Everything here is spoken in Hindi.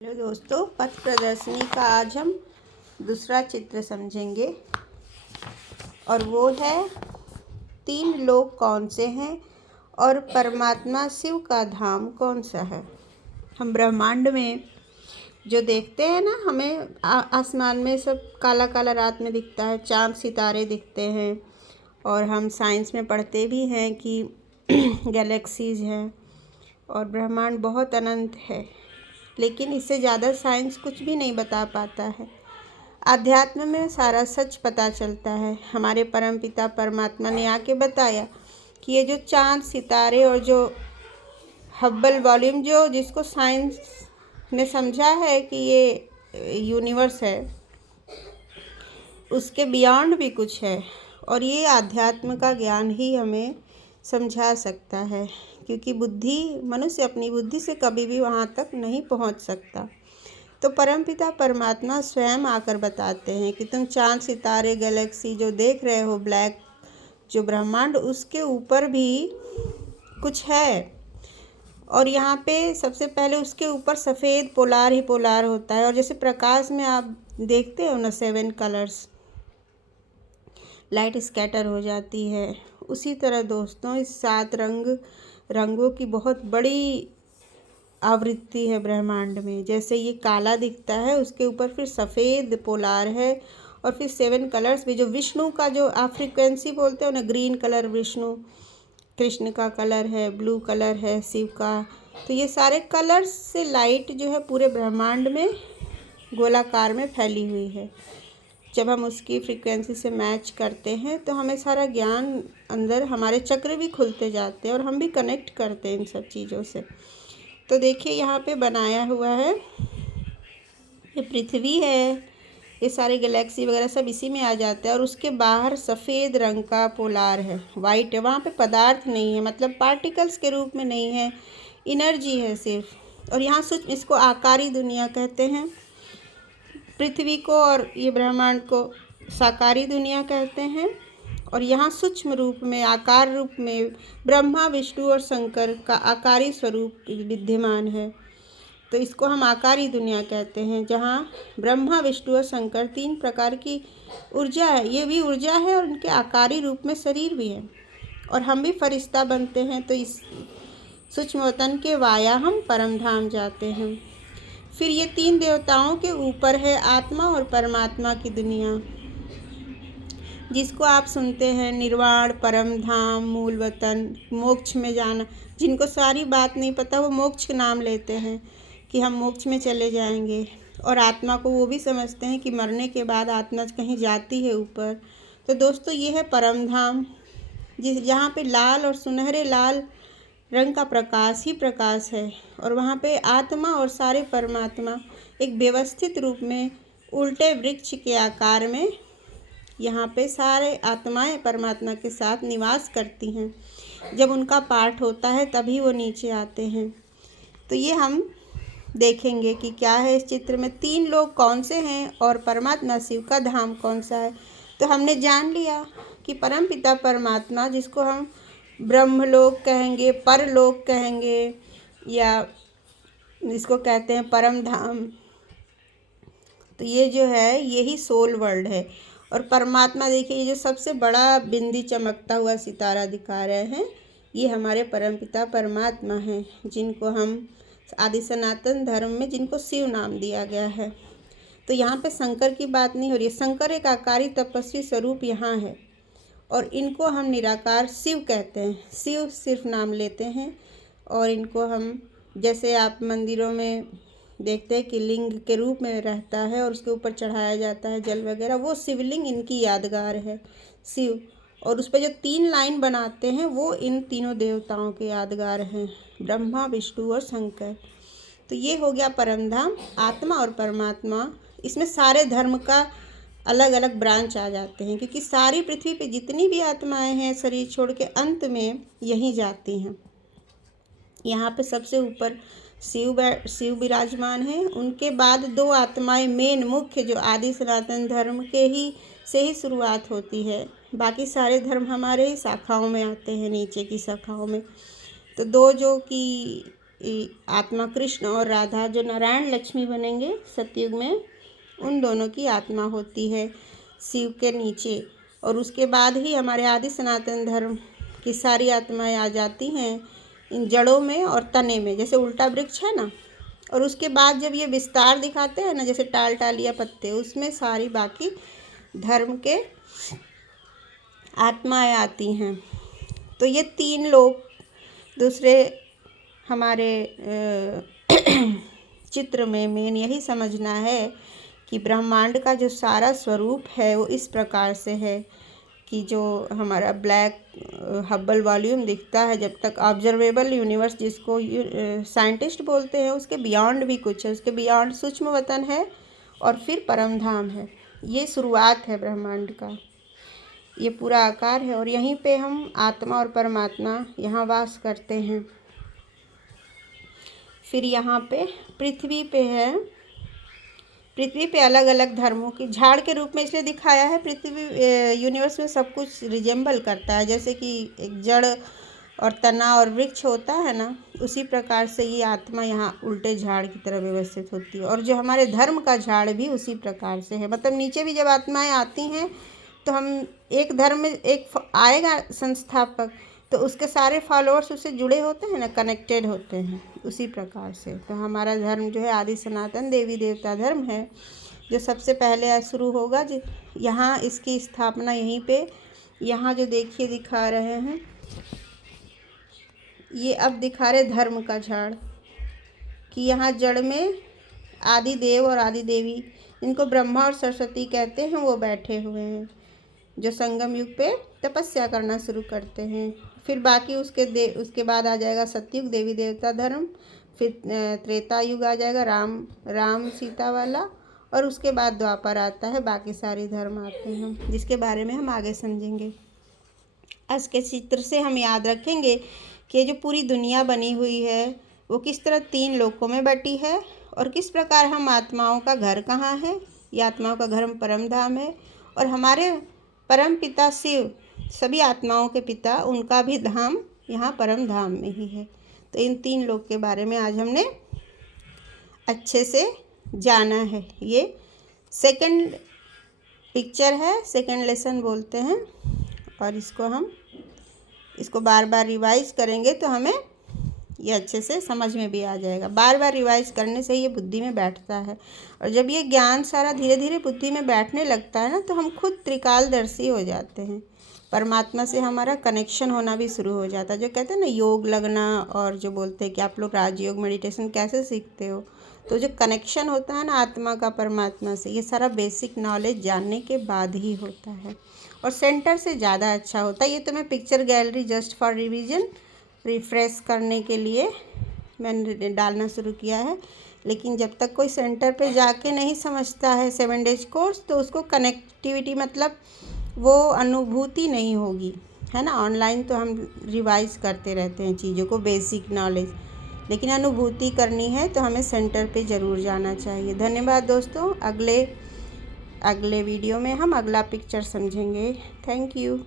हेलो दोस्तों, पथ प्रदर्शनी का आज हम दूसरा चित्र समझेंगे और वो है तीन लोक कौन से हैं और परमात्मा शिव का धाम कौन सा है। हम ब्रह्मांड में जो देखते हैं ना, हमें आसमान में सब काला काला रात में दिखता है, चांद सितारे दिखते हैं और हम साइंस में पढ़ते भी हैं कि गैलेक्सीज हैं और ब्रह्मांड बहुत अनंत है, लेकिन इससे ज़्यादा साइंस कुछ भी नहीं बता पाता है। आध्यात्म में सारा सच पता चलता है। हमारे परमपिता परमात्मा ने आके बताया कि ये जो चांद सितारे और जो हब्बल वॉल्यूम जो जिसको साइंस ने समझा है कि ये यूनिवर्स है, उसके बियॉन्ड भी कुछ है और ये आध्यात्म का ज्ञान ही हमें समझा सकता है, क्योंकि मनुष्य अपनी बुद्धि से कभी भी वहाँ तक नहीं पहुँच सकता। तो परमपिता परमात्मा स्वयं आकर बताते हैं कि तुम चांद सितारे गैलेक्सी जो देख रहे हो, ब्लैक जो ब्रह्मांड, उसके ऊपर भी कुछ है। और यहाँ पे सबसे पहले उसके ऊपर सफ़ेद पोलार ही पोलार होता है, और जैसे प्रकाश में आप देखते हो ना 7 कलर्स, लाइट स्कैटर हो जाती है, उसी तरह दोस्तों इस 7 रंगों की बहुत बड़ी आवृत्ति है ब्रह्मांड में। जैसे ये काला दिखता है, उसके ऊपर फिर सफ़ेद पोलार है और फिर 7 कलर्स भी, जो विष्णु का जो आप फ्रीक्वेंसी बोलते हो ना, ग्रीन कलर विष्णु, कृष्ण का कलर है, ब्लू कलर है शिव का। तो ये सारे कलर्स से लाइट जो है पूरे ब्रह्मांड में गोलाकार में फैली हुई है। जब हम उसकी फ्रीक्वेंसी से मैच करते हैं तो हमें सारा ज्ञान अंदर, हमारे चक्र भी खुलते जाते हैं और हम भी कनेक्ट करते हैं इन सब चीज़ों से। तो देखिए यहाँ पे बनाया हुआ है, ये पृथ्वी है, ये सारे गैलेक्सी वगैरह सब इसी में आ जाता है और उसके बाहर सफ़ेद रंग का पोलार है, वाइट है। वहाँ पे पदार्थ नहीं है, मतलब पार्टिकल्स के रूप में नहीं है, एनर्जी है सिर्फ। और यहाँ इसको आकारी दुनिया कहते हैं, पृथ्वी को और ये ब्रह्मांड को साकारी दुनिया कहते हैं। और यहाँ सूक्ष्म रूप में, आकार रूप में ब्रह्मा विष्णु और शंकर का आकारी स्वरूप विद्यमान है। तो इसको हम आकारी दुनिया कहते हैं, जहाँ ब्रह्मा विष्णु और शंकर 3 प्रकार की ऊर्जा है, ये भी ऊर्जा है और उनके आकारी रूप में शरीर भी है। और हम भी फरिश्ता बनते हैं, तो इस सूक्ष्म वतन के वाया हम परम धाम जाते हैं। फिर ये 3 देवताओं के ऊपर है आत्मा और परमात्मा की दुनिया, जिसको आप सुनते हैं निर्वाण, परम धाम, मूल वतन, मोक्ष में जाना। जिनको सारी बात नहीं पता वो मोक्ष नाम लेते हैं कि हम मोक्ष में चले जाएंगे, और आत्मा को वो भी समझते हैं कि मरने के बाद आत्मा कहीं जाती है ऊपर। तो दोस्तों ये है परम धाम, जहाँ पे लाल और सुनहरे लाल रंग का प्रकाश ही प्रकाश है, और वहाँ पे आत्मा और सारे परमात्मा एक व्यवस्थित रूप में उल्टे वृक्ष के आकार में यहाँ पे सारे आत्माएं परमात्मा के साथ निवास करती हैं। जब उनका पाठ होता है तभी वो नीचे आते हैं। तो ये हम देखेंगे कि क्या है इस चित्र में, 3 लोग कौन से हैं और परमात्मा शिव का धाम कौन सा है। तो हमने जान लिया कि परमपिता परमात्मा, जिसको हम ब्रह्मलोक कहेंगे, परलोक कहेंगे, या इसको कहते हैं परम धाम, तो ये जो है यही सोल वर्ल्ड है। और परमात्मा देखिए, ये जो सबसे बड़ा बिंदी चमकता हुआ सितारा दिखा रहे हैं, ये हमारे परमपिता परमात्मा हैं, जिनको हम आदि सनातन धर्म में जिनको शिव नाम दिया गया है। तो यहाँ पे शंकर की बात नहीं हो रही है, शंकर एक आकारी तपस्वी स्वरूप यहाँ है और इनको हम निराकार शिव कहते हैं। शिव सिर्फ नाम लेते हैं, और इनको हम, जैसे आप मंदिरों में देखते हैं कि लिंग के रूप में रहता है और उसके ऊपर चढ़ाया जाता है जल वगैरह, वो शिवलिंग इनकी यादगार है शिव। और उस पर जो 3 लाइन बनाते हैं वो इन तीनों देवताओं के यादगार हैं, ब्रह्मा विष्णु और शंकर। तो ये हो गया परम धाम, आत्मा और परमात्मा। इसमें सारे धर्म का अलग अलग ब्रांच आ जाते हैं, क्योंकि सारी पृथ्वी पे जितनी भी आत्माएं हैं शरीर छोड़ के अंत में यहीं जाती हैं। यहाँ पे सबसे ऊपर शिव विराजमान हैं, उनके बाद 2 आत्माएं मेन मुख्य, जो आदि सनातन धर्म के से ही शुरुआत होती है, बाकी सारे धर्म हमारे ही शाखाओं में आते हैं, नीचे की शाखाओं में। तो 2 जो कि आत्मा कृष्ण और राधा जो नारायण लक्ष्मी बनेंगे सतयुग में, उन दोनों की आत्मा होती है शिव के नीचे। और उसके बाद ही हमारे आदि सनातन धर्म की सारी आत्माएं आ जाती हैं इन जड़ों में और तने में, जैसे उल्टा वृक्ष है ना। और उसके बाद जब ये विस्तार दिखाते हैं ना, जैसे टालियाँ पत्ते, उसमें सारी बाकी धर्म के आत्माएं आती हैं। तो ये 3 लोग दूसरे हमारे चित्र में मेन यही समझना है कि ब्रह्मांड का जो सारा स्वरूप है वो इस प्रकार से है कि जो हमारा ब्लैक हब्बल वॉल्यूम दिखता है, जब तक ऑब्जर्वेबल यूनिवर्स जिसको साइंटिस्ट बोलते हैं, उसके बियॉन्ड भी कुछ है, उसके बियॉन्ड सूक्ष्म वतन है और फिर परम धाम है। ये शुरुआत है ब्रह्मांड का, ये पूरा आकार है। और यहीं पे हम आत्मा और परमात्मा यहाँ वास करते हैं। फिर यहाँ पे पृथ्वी पे है, पृथ्वी पे अलग अलग धर्मों की झाड़ के रूप में इसलिए दिखाया है। पृथ्वी यूनिवर्स में सब कुछ रिजेंबल करता है, जैसे कि एक जड़ और तना और वृक्ष होता है ना, उसी प्रकार से ये आत्मा यहाँ उल्टे झाड़ की तरह व्यवस्थित होती है। और जो हमारे धर्म का झाड़ भी उसी प्रकार से है। मतलब नीचे भी जब आत्माएं आती हैं तो हम एक धर्म में एक आएगा संस्थापक, तो उसके सारे फॉलोअर्स उससे जुड़े होते हैं ना, कनेक्टेड होते हैं उसी प्रकार से। तो हमारा धर्म जो है आदि सनातन देवी देवता धर्म है, जो सबसे पहले शुरू होगा। यहाँ इसकी स्थापना यहीं पे, यहाँ जो देखिए दिखा रहे हैं, ये अब दिखा रहे धर्म का झाड़ कि यहाँ जड़ में आदि देव और आदि देवी, इनको ब्रह्मा और सरस्वती कहते हैं, वो बैठे हुए हैं, जो संगम युग पे तपस्या करना शुरू करते हैं। फिर बाकी उसके बाद आ जाएगा सतयुग देवी देवता धर्म, फिर त्रेता युग आ जाएगा राम सीता वाला, और उसके बाद द्वापर आता है, बाकी सारे धर्म आते हैं, जिसके बारे में हम आगे समझेंगे। आज के चित्र से हम याद रखेंगे कि जो पूरी दुनिया बनी हुई है वो किस तरह 3 लोकों में बटी है, और किस प्रकार हम आत्माओं का घर कहाँ है। ये आत्माओं का घर परम धाम है, और हमारे परम पिता शिव सभी आत्माओं के पिता, उनका भी धाम यहाँ परम धाम में ही है। तो इन 3 लोक के बारे में आज हमने अच्छे से जाना है। ये सेकंड पिक्चर है, सेकंड लेसन बोलते हैं, और इसको बार बार रिवाइज करेंगे तो हमें ये अच्छे से समझ में भी आ जाएगा। बार बार रिवाइज करने से ये बुद्धि में बैठता है, और जब ये ज्ञान सारा धीरे धीरे बुद्धि में बैठने लगता है ना, तो हम खुद त्रिकालदर्शी हो जाते हैं। परमात्मा से हमारा कनेक्शन होना भी शुरू हो जाता है। जो कहते हैं ना योग लगना, और जो बोलते हैं कि आप लोग राजयोग मेडिटेशन कैसे सीखते हो, तो जो कनेक्शन होता है ना आत्मा का परमात्मा से, ये सारा बेसिक नॉलेज जानने के बाद ही होता है, और सेंटर से ज़्यादा अच्छा होता है। ये तो मैं picture gallery just for revision, refresh करने के लिए मैंने डालना शुरू किया है। लेकिन जब तक कोई सेंटर पे जाके नहीं समझता है 7 डेज कोर्स, तो उसको कनेक्टिविटी मतलब वो अनुभूति नहीं होगी, है ना। ऑनलाइन तो हम रिवाइज करते रहते हैं चीज़ों को, बेसिक नॉलेज, लेकिन अनुभूति करनी है तो हमें सेंटर पे ज़रूर जाना चाहिए। धन्यवाद दोस्तों। अगले वीडियो में हम अगला पिक्चर समझेंगे। Thank you.